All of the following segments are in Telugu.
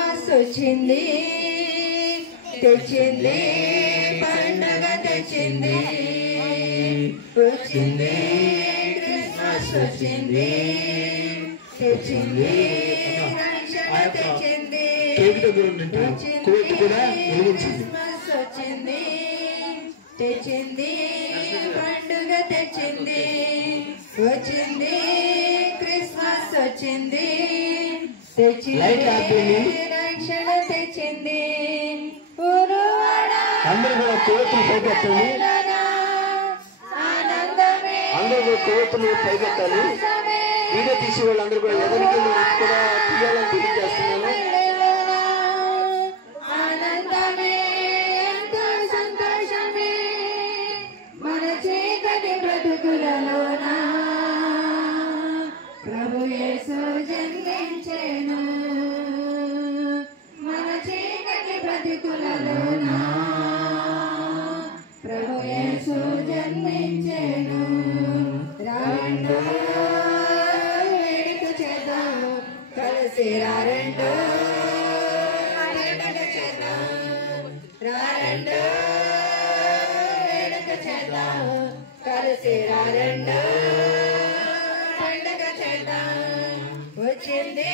క్రిస్మస్ వచ్చింది తెచ్చింది పండుగ తెచ్చింది వచ్చింది క్రిస్మస్ వచ్చింది తెచ్చింది రక్షణ తెచ్చింది క్రిస్మస్ వచ్చింది తెచ్చింది పండుగ తెచ్చింది వచ్చింది క్రిస్మస్ వచ్చింది తెచ్చింది రక్షణ తెచ్చింది అందరూ కూడా కోతులు పైకెత్తాలి అందరూ కూడా కోతులు పైకెత్తాలి వీడియో తీసి వాళ్ళందరూ కూడా ఎవరికి కూడా తీయాలని తెలియజేస్తున్నాను ఆనందమే ఎంతో సంతోషమే మన చీకటి బ్రతుకులలోన ప్రభు యేసు జన్మించెను మన చీకటి బ్రతుకులలోన ప్రభు యేసు జన్మించెను రాండో వేడుక చేద్దాం కలిసి రాండో వేడుక చేద్దాం రాండో వేడుక చేద్దాం కలిసి రాండో పండుగ చేద్దాం వచ్చింది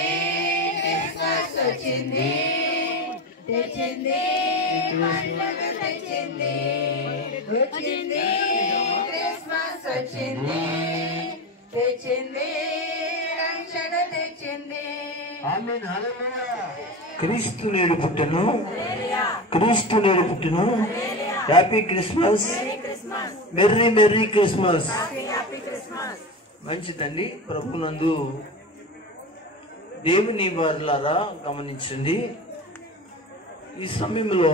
క్రిస్మస్ వచ్చింది తెచ్చింది పండుగ తెచ్చింది వచ్చింది క్రిస్మస్ వచ్చింది తెచ్చింది రక్షణ తెచ్చింది క్రీస్తు నేడు పుట్టెను క్రీస్తు నేడు పుట్టెను happy Christmas merry merry Christmas మంచిదండి ప్రభునందు దేవుని వారులారా గమనించండి ఈ సమయంలో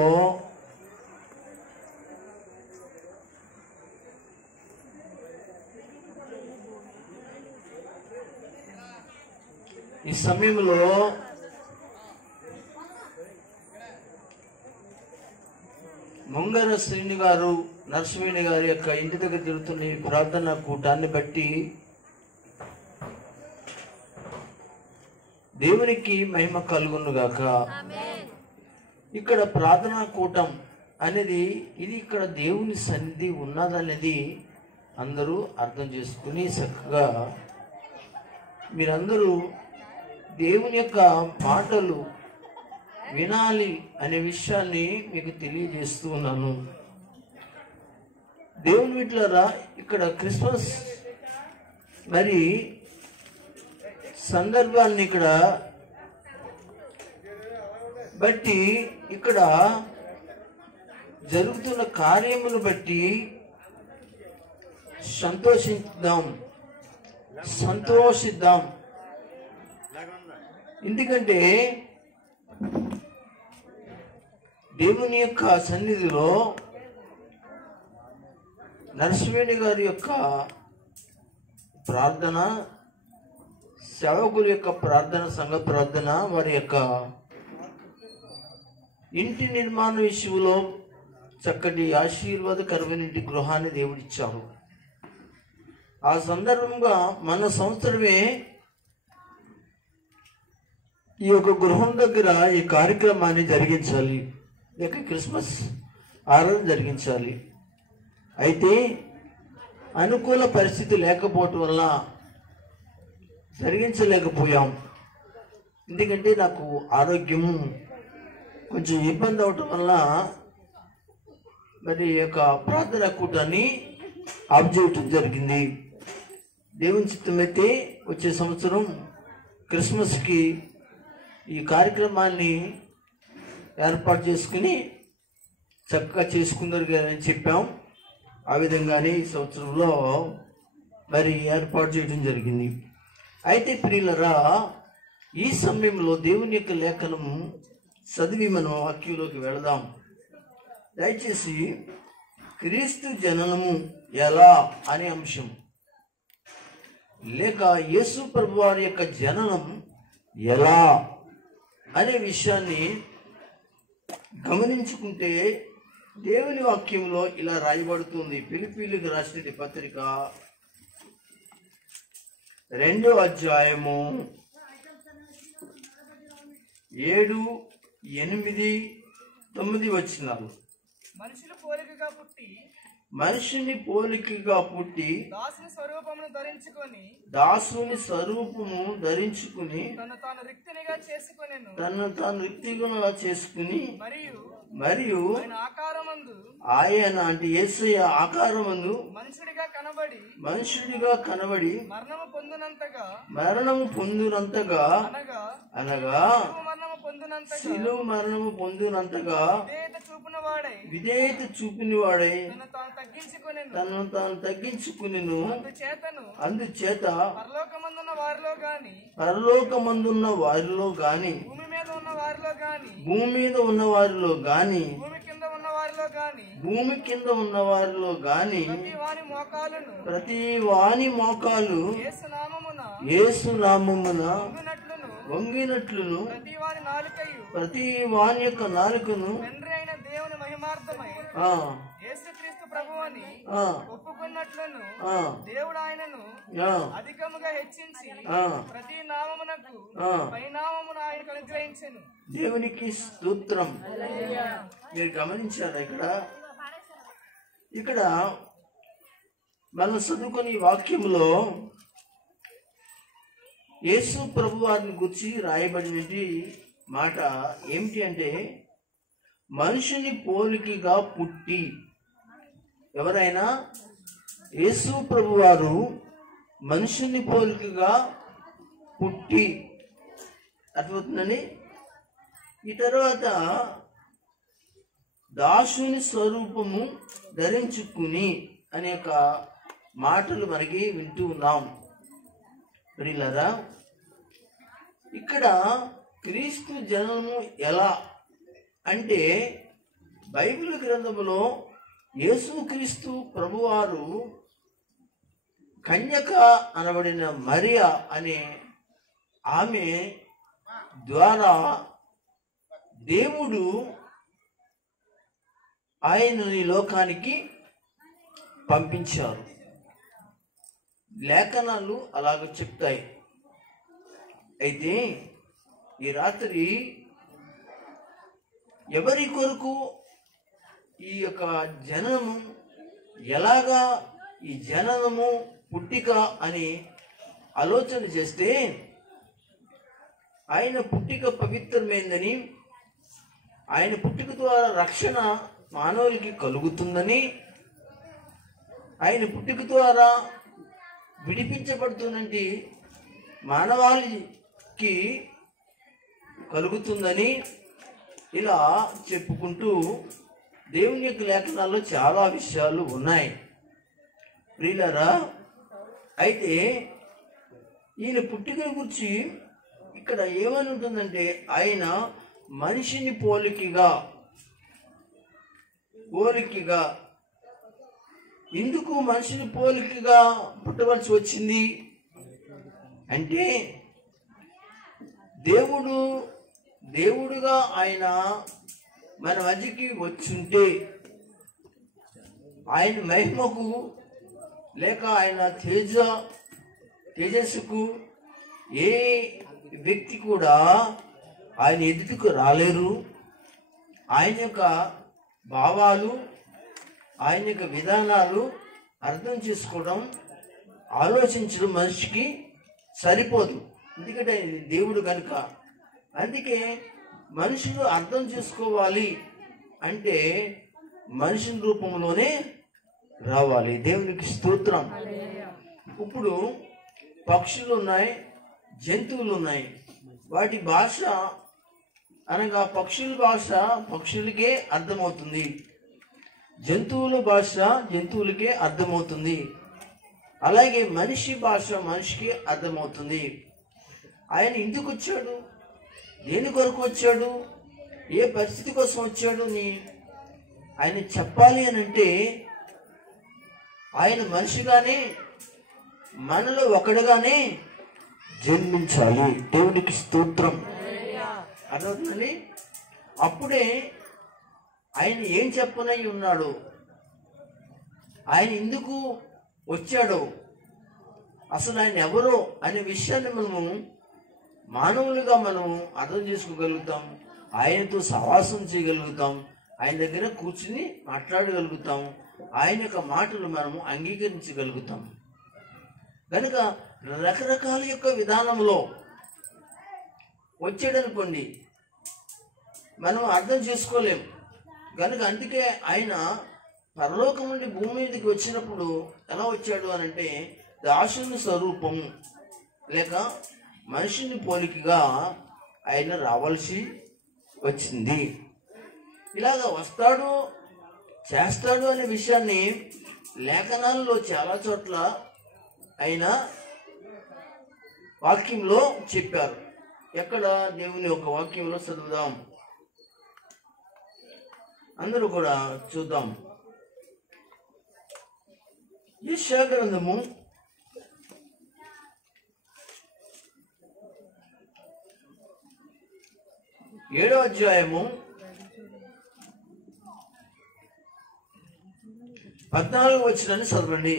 మంగర శ్రీని గారు నరసింహుని గారి యొక్క ఇంటి దగ్గర జరుగుతున్న ఈ ప్రార్థన కూటాన్ని బట్టి దేవునికి మహిమ కలుగును గాక. ఇక్కడ ప్రార్థనా కూటం అనేది ఇది ఇక్కడ దేవుని సన్నిధి ఉన్నదనేది అందరూ అర్థం చేసుకుని చక్కగా మీరందరూ దేవుని యొక్క మాటలు వినాలి అనే విషయాన్ని మీకు తెలియజేస్తూ ఉన్నాను. దేవుని బిడ్డలారా, ఇక్కడ క్రిస్మస్ మరి సందర్భాన్ని ఇక్కడ బట్టి ఇక్కడ జరుగుతున్న కార్యమును బట్టి సంతోషిద్దాం. ఎందుకంటే దేవుని యొక్క సన్నిధిలో నరసింహుని గారి యొక్క ప్రార్థన, సేవకుల యొక్క ప్రార్థన, సంఘ ప్రార్థన, వారి యొక్క ఇంటి నిర్మాణ విషయంలో చక్కటి ఆశీర్వాదకరమైన ఇంటి గృహాన్ని దేవుడిచ్చారు. ఆ సందర్భంగా మన సంవత్సరమే ఈ యొక్క గృహం దగ్గర ఈ కార్యక్రమాన్ని జరిగించాలి, లేక క్రిస్మస్ ఆరాధన జరిగించాలి. అయితే అనుకూల పరిస్థితి లేకపోవటం వల్ల జరిగించలేకపోయాం. ఎందుకంటే నాకు ఆరోగ్యము కొంచెం ఇబ్బంది అవటం వల్ల మరి ఈ యొక్క ప్రార్థన కూటాన్ని ఆఫ్ చేయటం జరిగింది. దేవుని చిత్తమైతే వచ్చే సంవత్సరం క్రిస్మస్కి ఈ కార్యక్రమాన్ని ఏర్పాటు చేసుకుని చక్కగా చేసుకుందరు అని చెప్పాం. ఆ విధంగానే ఈ సంవత్సరంలో మరి ఏర్పాటు చేయడం జరిగింది. అయితే ప్రియులరా, ఈ సమయంలో దేవుని యొక్క లేఖనం చదివి మనం వాక్యంలోకి వెళదాం. దయచేసి క్రీస్తు జననము ఎలా అనే అంశం, లేక యేసు ప్రభు వారి యొక్క జననం ఎలా అనే విషయాన్ని గమనించుకుంటే దేవుని వాక్యంలో ఇలా రాయబడుతుంది. ఫిలిప్పీయులకు రాసిన పత్రిక 2వ అధ్యాయము 7, 8, 9 వచనాలు. మనుషులు పోలికగా పుట్టి మనిషిని పోలికగా పుట్టి దాసుని స్వరూపమును ధరించుకొని దాసుని స్వరూపము ధరించుకుని తను తాను రిక్తినిగా చేసుకొనెను. తను తాను రిక్తిగా చేసుకుని మరియు ఆయన ఆకారమందు ఆయన అంటే యేసయ్య ఆకారమందు మనుషుడిగా కనబడి మరణము పొందునంతగా అనగా శిలువ మరణము పొందునంతగా విధేయత చూపిన వాడై తనను తాను తగ్గించుకునెను. అందుచేత పరలోకమందున్న వారిలో గాని భూమి మీద ఉన్న వారిలో గాని భూమి కింద ఉన్న వారిలో గాని ప్రతి వాని మోకాలు యేసు నామమున వంగినట్లును ప్రతి వాని యొక్క నాలుకను యేసుక్రీస్తు ప్రభువుని ఒప్పుకున్నట్లును దేవుడు ఆయనను అధికముగా హెచ్చించి ప్రతి నామమునకు పైనామమును ఆయనకు అనుగ్రహించెను. దేవునికి స్తోత్రం. మీరు గమనించారా? ఇక్కడ మనం చదువుకునే వాక్యంలో యేసు ప్రభు వారిని గురించి రాయబడినది మాట ఏమిటి అంటే, మనుషుని పోలికగా పుట్టి. ఎవరైనా యేసు ప్రభు వారు మనుషుని పోలికగా పుట్టి అర్థమవుతుందని. ఈ తర్వాత దాసుని స్వరూపము ధరించుకుని అనేక మాటలు మనకి వింటూ ఉన్నాం. ప్రియులారా, ఇక్కడ క్రీస్తు జననము ఎలా అంటే, బైబిల్ గ్రంథములో యేసుక్రీస్తు ప్రభువారు కన్యక అనబడిన మరియా అనే ఆమె ద్వారా దేవుడు ఆయనని లోకానికి పంపించారు. లేఖనాలు అలాగ చెప్తాయి. అయితే ఈ రాత్రి ఎవరి కొరకు ఈ యొక్క జననము, ఎలాగా ఈ జననము పుట్టిక అని ఆలోచన చేస్తే, ఆయన పుట్టిక పవిత్రమైందని, ఆయన పుట్టిక ద్వారా రక్షణ మానవులకి కలుగుతుందని, ఆయన పుట్టిక ద్వారా విడిపించబడుతున్నది మానవాళికి కలుగుతుందని ఇలా చెప్పుకుంటూ దేవుని యొక్క లేఖనాల్లో చాలా విషయాలు ఉన్నాయి. ప్రియులారా, అయితే ఈయన పుట్టికల గురించి ఇక్కడ ఏమని ఉంటుందంటే, ఆయన మనిషిని పోలికగా ఎందుకు మనిషిని పోలికగా పుట్టవలసి వచ్చింది అంటే, దేవుడుగా ఆయన మన మధ్యకి వచ్చుంటే, ఆయన మహిమకు లేక ఆయన తేజస్సుకు ఏ వ్యక్తి కూడా ఆయన ఎదుటికి రాలేరు. ఆయన యొక్క భావాలు, ఆయన యొక్క విధానాలు అర్థం చేసుకోవడం, ఆలోచించడం మనిషికి సరిపోదు. ఎందుకంటే ఆయన దేవుడు కనుక. అందుకే మనుషులు అర్థం చేసుకోవాలి అంటే మనిషి రూపంలోనే రావాలి. దేవునికి స్తోత్రం. ఇప్పుడు పక్షులు ఉన్నాయి, జంతువులు ఉన్నాయి. వాటి భాష అనగా పక్షుల భాష పక్షులకే అర్థమవుతుంది, జంతువుల భాష జంతువులకే అర్థమవుతుంది. అలాగే మనిషి భాష మనిషికి అర్థమవుతుంది. ఆయన ఎందుకు వచ్చాడు, దేని కొరకు వచ్చాడు, ఏ పరిస్థితి కోసం వచ్చాడు అని ఆయన చెప్పాలి అని అంటే, ఆయన మనిషిగానే మనలో ఒకడుగానే జన్మించాలి. దేవునికి స్తోత్రం. అర్థమవుతుందండి. అప్పుడే ఆయన ఏం చెప్పనై ఉన్నాడు, ఆయన ఎందుకు వచ్చాడో, అసలు ఆయన ఎవరో అనే విషయాన్ని మనము మానవులుగా మనం అర్థం చేసుకోగలుగుతాం, ఆయనతో సహవాసం చేయగలుగుతాం, ఆయన దగ్గర కూర్చుని మాట్లాడగలుగుతాం, ఆయన యొక్క మాటలు మనము అంగీకరించగలుగుతాం. కనుక రకరకాల యొక్క విధానంలో వచ్చాడనుకోండి మనం అర్థం చేసుకోలేము. కనుక అందుకే ఆయన పరలోకం నుండి భూమి మీదకి వచ్చినప్పుడు ఎలా వచ్చాడు అని అంటే దాసుని స్వరూపం లేక మనిషిని పోలికగా ఆయన రావాల్సి వచ్చింది. ఇలాగ వస్తాడు చేస్తాడు అనే విషయాన్ని లేఖనాల్లో చాలా చోట్ల ఆయన వాక్యంలో చెప్పారు. ఎక్కడ దేవుని ఒక వాక్యంలో చదువుదాం, అందరూ కూడా చూద్దాం. యెషయా గ్రంథము 7వ అధ్యాయము 14వ వచనాన్ని చదవండి.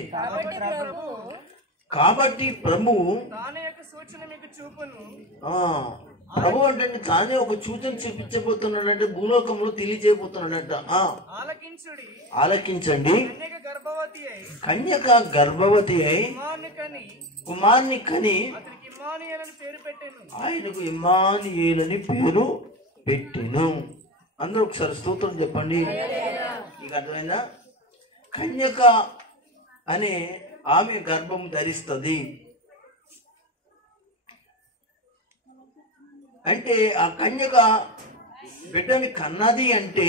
కాబట్టి ప్రభువు ప్రభు అంటే తానే ఒక సూచన చూపించబోతున్నాడంటే భూలోకంలో తెలియజేయబోతున్నాడంట. ఆలకించండి, కన్యక గర్భవతి అయి కుమార్ని కని ఆయనకు ఇమ్మానుయేలని పేరు పెట్టెను. అందరూ ఒకసారి స్తోత్రం చెప్పండి. మీకు అర్థమైందా? కన్యక అనే ఆమె గర్భం ధరిస్తుంది అంటే ఆ కన్యక బిడ్డని కన్నది అంటే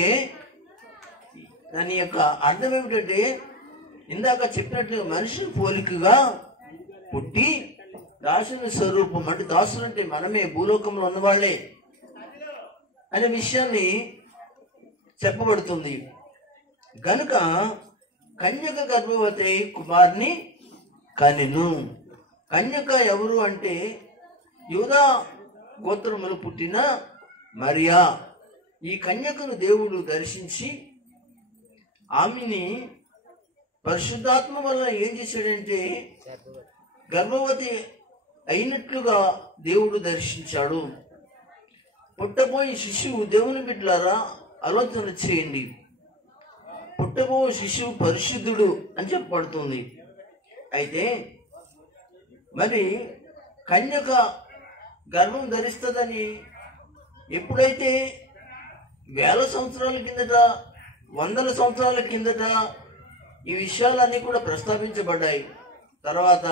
దాని యొక్క అర్థం ఏమిటంటే ఇందాక చెప్పినట్లు మనిషి పోలికగా పుట్టి దాసుని స్వరూపం అంటే దాసులు అంటే మనమే భూలోకంలో ఉన్నవాళ్లే అనే విషయాన్ని చెప్పబడుతుంది. గనుక కన్యక గర్భవతి కుమార్ని కనెను. కన్యక ఎవరు అంటే యూదా గోత్రములు పుట్టిన మరియా. ఈ కన్యకను దేవుడు దర్శించి ఆమెని పరిశుద్ధాత్మ వల్ల ఏం చేశాడంటే గర్భవతి అయినట్లుగా దేవుడు దర్శించాడు. పుట్టబోయే శిశువు దేవుని బిడ్డలారా ఆలోచన చేయండి. పుట్టబోయే శిశువు పరిశుద్ధుడు అని చెప్పబడుతుంది. అయితే మరి కన్యక గర్భం ధరిస్తుందని ఎప్పుడైతే వేల సంవత్సరాల కిందట 100 సంవత్సరాల కిందట ఈ విషయాలన్నీ కూడా ప్రస్తావించబడ్డాయి. తర్వాత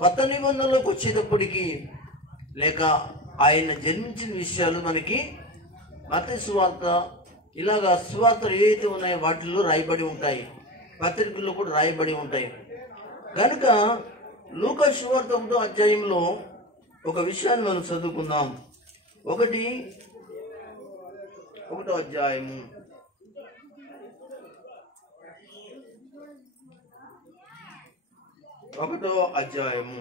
కొత్త నిబంధనలోకి వచ్చేటప్పటికి లేక ఆయన జన్మించిన విషయాలు మనకి మత్తయి సువార్త ఇలాగా సువార్తలు ఏవైతే ఉన్నాయో వాటిల్లో రాయబడి ఉంటాయి, పత్రికల్లో కూడా రాయబడి ఉంటాయి. కనుక లూకా సువార్త 1వ అధ్యాయంలో ఒక విషయాన్ని మనం చదువుకుందాం. 1వ అధ్యాయము 1వ అధ్యాయము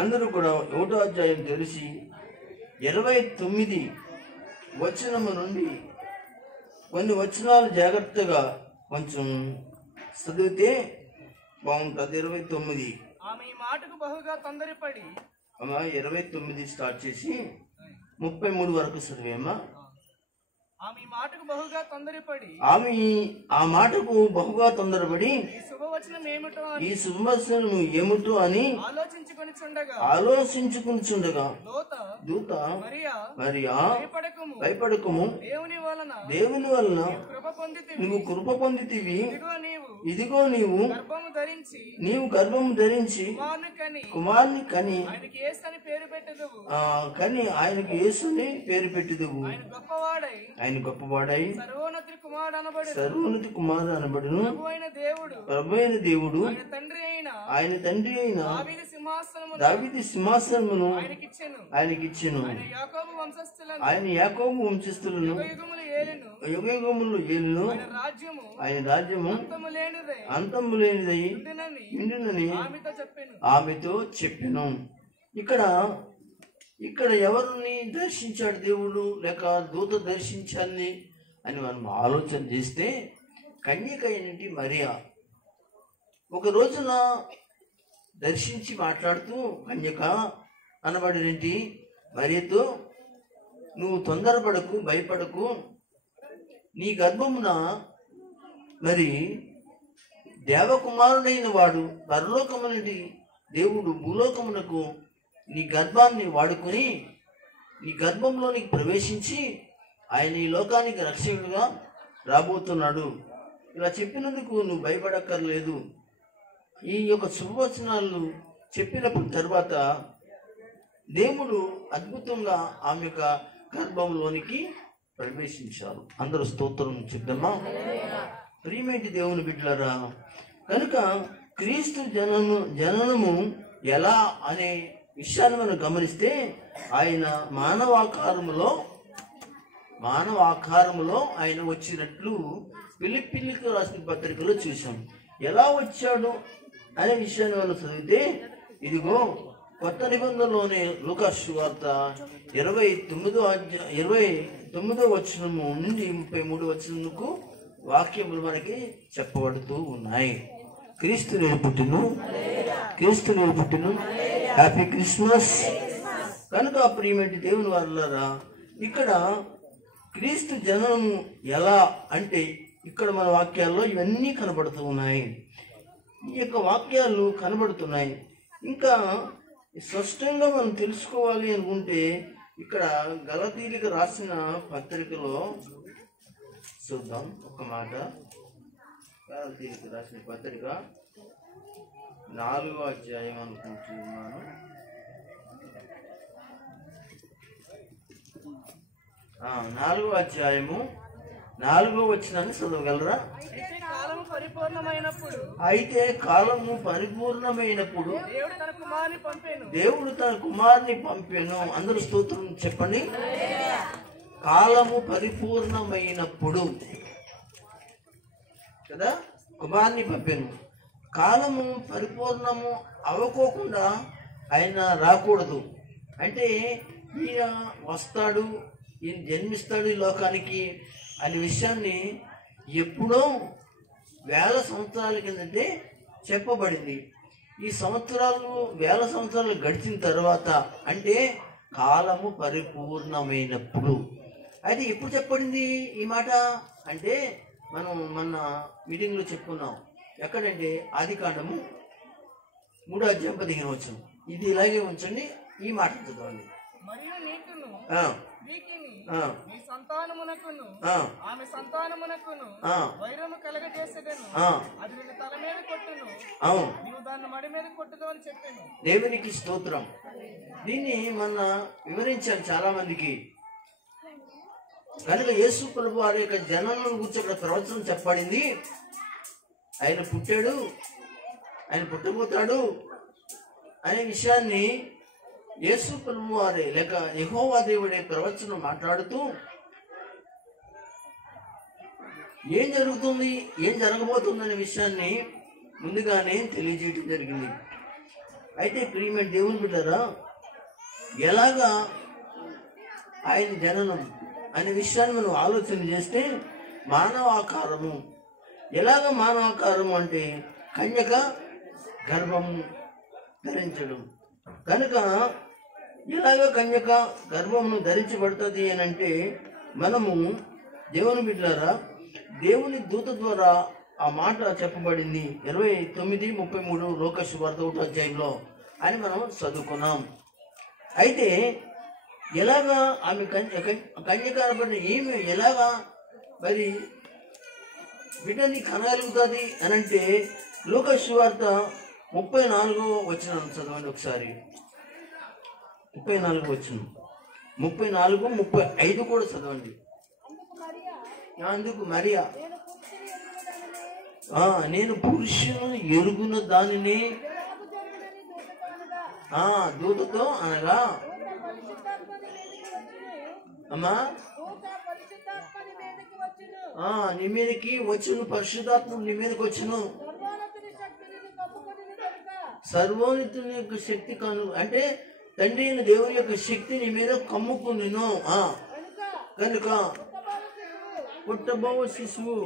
అందరూ కూడా 1వ అధ్యాయం తెలిసి 29 వచనము నుండి కొన్ని వచనాలు జాగ్రత్తగా కొంచెం చదివితే బాగుంటుంది. 29 ఆమె ఈ మాటకు బహుగా తొందరపడి 29 స్టార్ట్ చేసి 33 వరకు చదివేమ్మా. ఆమె ఈ మాటకు బహుగా తొందరపడి ఆ మాటకు బహుగా తొందరపడి ఈ శుభవచనం ఏమిటో అని ఆలోచించుకుంటుండగా దూత మరియా భయపడకము, దేవుని వలన నువ్వు కృప పొందితివి, ఇదిగో నీవు గర్భము ధరించి కుమార్ని కని ఆయనకు యేసుని పేరు పెట్టెదవు. ఆయన గొప్పవాడై సర్వోన్నతి కుమారుడు అనబడును. ప్రభు అయిన దేవుడు ఆయన తండ్రి అయిన దావీదు సింహాసనమును ఆయనకిచ్చెను. ఆయన యాకోబు వంశస్థులను యుగయుగములు ఏలును. ఆయన రాజ్యము అంతము లేనిదై ఉండునని ఆమెతో చెప్పెను. ఇక్కడ ఎవరిని దర్శించాడు దేవుడు లేక దూత దర్శించాలి అని మనం ఆలోచన చేస్తే కన్యక అయినటి మరియా ఒక రోజున దర్శించి మాట్లాడుతూ కన్యక అనబడినటి మరియతో, నువ్వు తొందరపడకు, భయపడకు, నీ గర్భమున మరి దేవకుమారుడైన వాడు పరలోకము నుండి దేవుడు భూలోకమునకు నీ గర్భాన్ని వాడుకొని నీ గర్భంలోనికి ప్రవేశించి ఆయన ఈ లోకానికి రక్షకుడుగా రాబోతున్నాడు. ఇలా చెప్పినందుకు నువ్వు భయపడక్కర్లేదు. ఈ యొక్క శుభవచనాలు చెప్పినప్పుడు తర్వాత దేవుడు అద్భుతంగా ఆమె యొక్క గర్భంలోనికి ప్రవేశించారు. అందరూ స్తోత్రం చెప్దామా? ప్రియమేంటి దేవుని బిడ్డలారా, కనుక క్రీస్తు జననము ఎలా అనే విషయాన్ని మనం గమనిస్తే ఆయన మానవాకారములో ఆయన వచ్చినట్లు ఫిలిప్పీలకు రాసిన పత్రికలో చూసాం. ఎలా వచ్చాడు అనే విషయాన్ని మనం చదివితే, ఇదిగో కొత్త నిబంధనలోనే లూకాసు సువార్త 29వ వచనము నుండి 33వ వచనముకు వాక్యములు మనకి చెప్పబడుతూ ఉన్నాయి. క్రీస్తు పుట్టును, క్రీస్తు పుట్టును, హ్యాపీ క్రిస్మస్. కనుక ప్రియమైన దేవుని వారలారా, ఇక్కడ క్రీస్తు జననము ఎలా అంటే ఇక్కడ మన వాక్యాల్లో ఇవన్నీ కనబడుతూ ఉన్నాయి. ఈ యొక్క వాక్యాలు కనబడుతున్నాయి. ఇంకా స్పష్టంగా మనం తెలుసుకోవాలి అనుకుంటే ఇక్కడ గలతీయులకు రాసిన పత్రికలో చూద్దాం ఒక మాట. గలతీయులకు రాసిన పత్రిక 4వ అధ్యాయం అనుకుంటున్నాను. 4వ అధ్యాయము 4వ వచనాన్ని చదవగలరా? అయితే కాలము పరిపూర్ణమైనప్పుడు దేవుడు తన కుమారుని పంపెను. అందరూ స్తోత్రం చెప్పండి. కాలము పరిపూర్ణమైనప్పుడు కదా కుమారుని పంపెను. కాలము పరిపూర్ణము అవ్వకోకుండా ఆయన రాకూడదు. అంటే ఈయన వస్తాడు, ఈయన జన్మిస్తాడు ఈ లోకానికి అనే విషయాన్ని ఎప్పుడో 1000 సంవత్సరాల కిందటే చెప్పబడింది. ఈ సంవత్సరాలు 1000 సంవత్సరాలు గడిచిన తర్వాత అంటే కాలము పరిపూర్ణమైనప్పుడు. అయితే ఎప్పుడు చెప్పబడింది ఈ మాట అంటే మనం మొన్న మీటింగ్లో చెప్పుకున్నాం. ఎక్కడంటే ఆదికాండము 3వ అధ్యాయం 15వ వచనం. ఇది ఇలాగే ఉంచండి, ఈ మాట చదవండి. మరియు నీకును వీకిని నీ సంతానమునకును ఆమె సంతానమునకును వైరము కలగజేసెదను. అది నిన్ను తల మీద కొట్టును, నీవు దాన్ని మడి మీద కొట్టుదు అని చెప్పాను. దేవునికి స్తోత్రం. దీన్ని మొన్న వివరించాను చాలా మందికి. కనుక యేసు ప్రభు వారి యొక్క జననం గురించి అక్కడ ప్రవచనం చెప్పబడింది. ఆయన పుట్టాడు, ఆయన పుట్టబోతాడు అనే విషయాన్ని యేసు ప్రభు వారే లేక యెహోవా దేవుడే ప్రవచనం మాట్లాడుతూ ఏం జరుగుతుంది, ఏం జరగబోతుంది అనే విషయాన్ని ముందుగానే తెలియజేయడం జరిగింది. అయితే ప్రియమైన దేవుని బిడ్డలారా, ఎలాగా ఆయన జననం అనే విషయాన్ని మనం ఆలోచన చేస్తే మానవాకారము. ఎలాగ మానవాకారము అంటే కన్యక గర్భము ధరించడం. కనుక ఎలాగ కన్యక గర్భమును ధరించబడుతుంది అని అంటే మనము దేవుని బిడ్డలారా, దేవుని దూత ద్వారా ఆ మాట చెప్పబడింది 29:33 లూకాసు వార్త 1వ అధ్యాయంలో అని మనం చదువుకున్నాం. అయితే ఎలాగా ఆమె కన్యకారపడిన ఈమె ఎలాగా మరి బిడ్డని కనగలుగుతుంది అని అంటే లూకాసు వార్త 34వ వచనం చదవండి ఒకసారి. 34వ వచనం, 34, 35 కూడా చదవండి. అందుకు మరియా, నేను పురుషులను ఎరుగున దానిని దూతతో అనగా అమ్మా నీ మీదకి వచ్చును, పరిశుద్ధాత్ముడు నీ మీదకి వచ్చును, సర్వోన్నతుని యొక్క శక్తి కను అంటే తండ్రి అయిన దేవుని యొక్క శక్తి నీ మీద కమ్ముకును. కనుక పుట్టబోవ శిశువు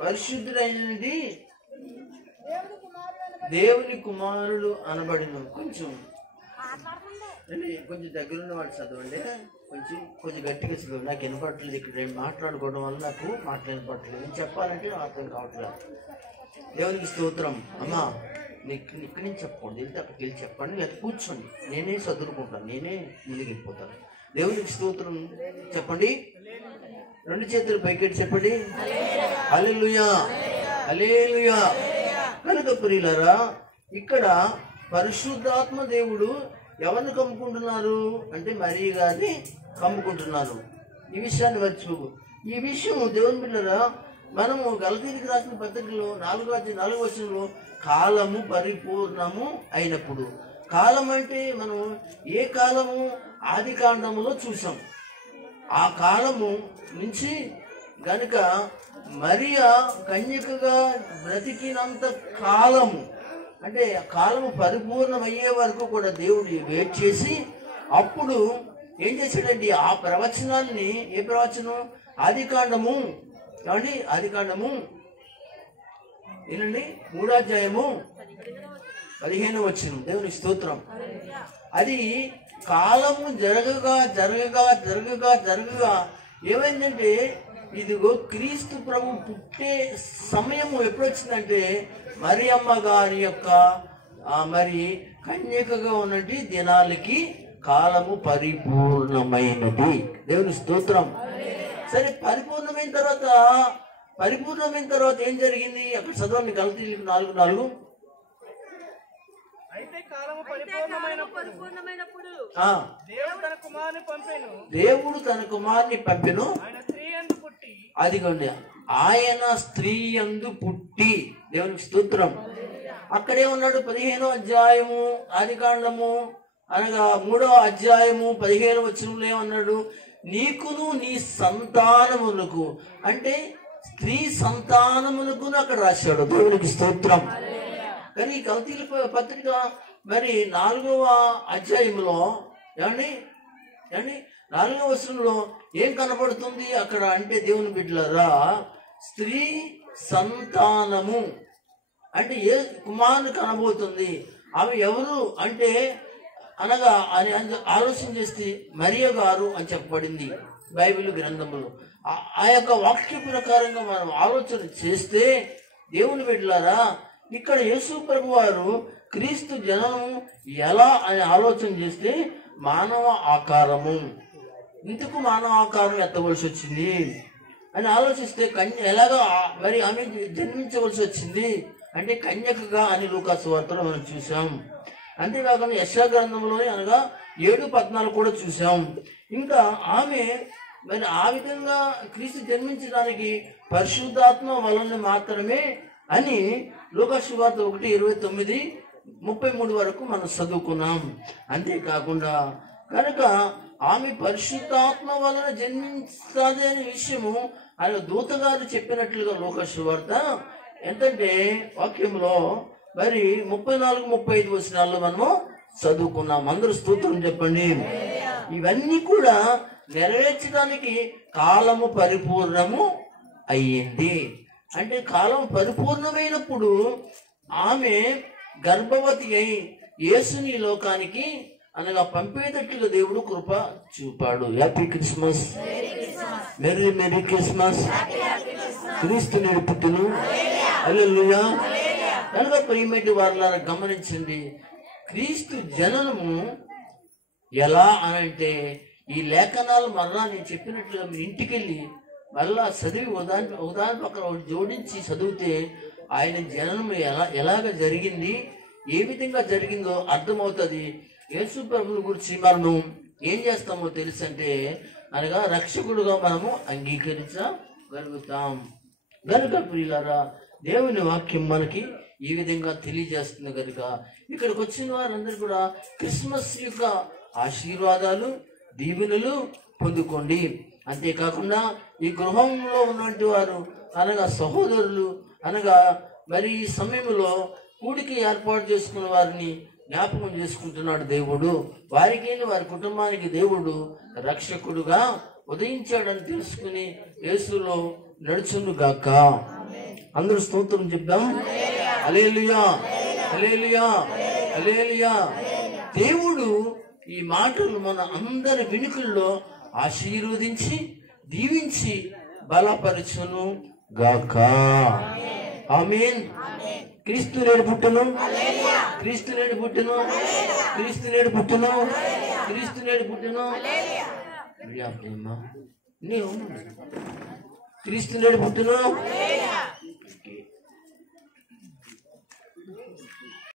పరిశుద్ధుడైనది దేవుని కుమారుడు అనబడిన. కొంచెం దగ్గరున్న వాడు చదవండి, కొంచెం గట్టిగా చదవండి. నాకు వినపడట్లేదు, ఇక్కడ మాట్లాడుకోవడం వల్ల నాకు వినపడట్లేదు. నేను చెప్పాలంటే అర్థం కావట్లేదు. దేవునికి స్తోత్రం. అమ్మా ఇక్కడి నుంచి చెప్పండి, వెళ్తే అక్కడికి వెళ్ళి చెప్పండి, లేదా కూర్చోండి, నేనే చదువుకుంటాను, నేనే ముందుకు వెళ్ళిపోతాను. దేవునికి స్తోత్రం చెప్పండి. 2 చేతులు పైకెట్టి చెప్పండి, హల్లెలూయా హల్లెలూయా. కనుక ప్రియులారా, ఇక్కడ పరిశుద్ధాత్మ దేవుడు ఎవరిని కమ్ముకుంటున్నారు అంటే మరియ గారిని కమ్ముకుంటున్నారు. ఈ విషయాన్ని మర్చిపోకు. ఈ విషయం దేవుని బిడ్డలారా, మనము గలతీయులకు రాసిన పత్రికలో 4వ వచనంలో కాలము పరిపూర్ణము అయినప్పుడు, కాలం అంటే మనం ఏ కాలము ఆది కాండములో చూసాం. ఆ కాలము నుంచి గనుక మరియ కన్యకగా బ్రతికినంత కాలము, అంటే కాలము పరిపూర్ణమయ్యే వరకు కూడా దేవుడు వెయిట్ చేసి అప్పుడు ఏం చేశాడండి, ఆ ప్రవచనాల్ని, ఏ ప్రవచనం, ఆది కాండము ఏమండి, ఆది కాండము ఏనండి 3వ అధ్యాయము 15వ వచనం. దేవుని స్తోత్రం. అది కాలము జరగగా జరగగా జరగగా జరగగా ఏమైందంటే, ఇదిగో క్రీస్తు ప్రభు పుట్టే సమయము ఎప్పుడొచ్చిందంటే, మరియమ్మ గారి యొక్క మరి కన్యకగా ఉన్నటి దినాలకి కాలము పరిపూర్ణమైనది. దేవుని స్తోత్రం. సరే, పరిపూర్ణమైన తర్వాత ఏం జరిగింది అక్కడ చదవండి. గలతీయులకు 4:4. అయితే కాలము పరిపూర్ణమైనప్పుడు దేవుడు తన కుమారుని పంపెను. అదిగోండి, ఆయన స్త్రీ యందు పుట్టి. దేవునికి స్తోత్రం. అక్కడే ఉన్నాడు. 15వ అధ్యాయము ఆది కాండము అనగా 3వ అధ్యాయము 15వ వచనంలో ఏమన్నాడు, నీకును నీ సంతానములకు, అంటే స్త్రీ సంతానములకు అక్కడ రాశాడు. దేవునికి స్తోత్రం. కానీ గలతీయుల పత్రిక మరి 4వ అధ్యాయంలో ఏమండి 4వ వచనంలో ఏం కనబడుతుంది అక్కడ అంటే, దేవుని బిడ్డలారా, స్త్రీ సంతానము అంటే ఏ కుమారుని కనబోతుంది. ఆమె ఎవరు అంటే అనగా అని ఆలోచన చేస్తే మరియ గారు అని చెప్పబడింది బైబిల్ గ్రంథంలో. ఆ యొక్క వాక్య ప్రకారంగా మనం ఆలోచన చేస్తే, దేవుని బిడ్డలారా, ఇక్కడ యేసు ప్రభు వారు క్రీస్తు జననం ఎలా అని ఆలోచన చేస్తే, మానవ ఆకారము, ఇందుకు మానవ ఆకారం ఎత్తవలసి వచ్చింది అని ఆలోచిస్తే, ఎలాగా మరి ఆమె జన్మించవలసి వచ్చింది అంటే కన్యకగా అని లూకా సువార్తలో మనం చూసాం. అంతేకాకుండా యెషయా గ్రంథంలోనే అనగా 7:14 కూడా చూసాం. ఇంకా ఆమె మరి ఆ విధంగా క్రీస్తు జన్మించడానికి పరిశుద్ధాత్మ వలన మాత్రమే అని లూకా సువార్త 1:29-33 వరకు మనం చదువుకున్నాం. అంతేకాకుండా కనుక ఆమె పరిశుద్ధాత్మ వలన జన్మించాలి అనే విషయము ఆయన దూతగారు చెప్పినట్లుగా లూకా సువార్త ఎంతంటే వాక్యంలో మరి 34-35 వచనాల్లో మనము చదువుకున్నాం. అందరూ స్తోత్రం చెప్పండి. ఇవన్నీ కూడా నెరవేర్చడానికి కాలము పరిపూర్ణము అయ్యింది. అంటే కాలం పరిపూర్ణమైనప్పుడు ఆమె గర్భవతి అయి యేసుని లోకానికి అనగా పంపేటట్లుగా దేవుడు కృప చూపాడు. Happy Christmas, merry Christmas. క్రీస్తు నేడు పుట్టును. హల్లెలూయా. కనుక ప్రియమైన వారులారా గమనించండి, క్రీస్తు జననము ఎలా అనంటే, ఈ లేఖనాలు మరలా నేను చెప్పినట్లుగా మీ ఇంటికి వెళ్ళి మళ్ళా చదివి ఉదాహరణ పక్కన జోడించి చదివితే ఆయన జననం ఎలాగ జరిగింది, ఏ విధంగా జరిగిందో అర్థమవుతుంది. యేసు ప్రభువుని గురించి మనము ఏం చేస్తామో తెలుసంటే, అనగా రక్షకుడుగా మనము అంగీకరించగలుగుతాం. కనుక ప్రియులారా, దేవుని వాక్యం మనకి ఈ విధంగా తెలియజేస్తుంది. కనుక ఇక్కడికి వచ్చిన వారందరూ కూడా క్రిస్మస్ యొక్క ఆశీర్వాదాలు, దీవెనలు పొందుకోండి. అంతేకాకుండా ఈ గృహంలో ఉన్నటువంటి వారు అనగా సహోదరులు అనగా మరి ఈ సమయంలో కూడికి ఏర్పాటు చేసుకున్న వారిని జ్ఞాపకం చేసుకుంటున్నాడు దేవుడు. వారికి వారి కుటుంబానికి దేవుడు రక్షకుడుగా ఉదయించాడని తెలుసుకుని యేసులో నడుచును గాక. అందరూ స్తోత్రం చెప్దాం. హల్లెలూయా, హల్లెలూయా, హల్లెలూయా. దేవుడు ఈ మాటలు మన అందరి వినుకుల్లో ఆశీర్వదించి దీవించి బలపరచును గాక. ఆమేన్. క్రీస్తు నేడు పుట్టును, క్రీస్తు నేడు పుట్టును, క్రీస్తు నేడు పుట్టును, క్రీస్తు నేడు పుట్టును. నీవు క్రీస్తు నేడు పుట్టును.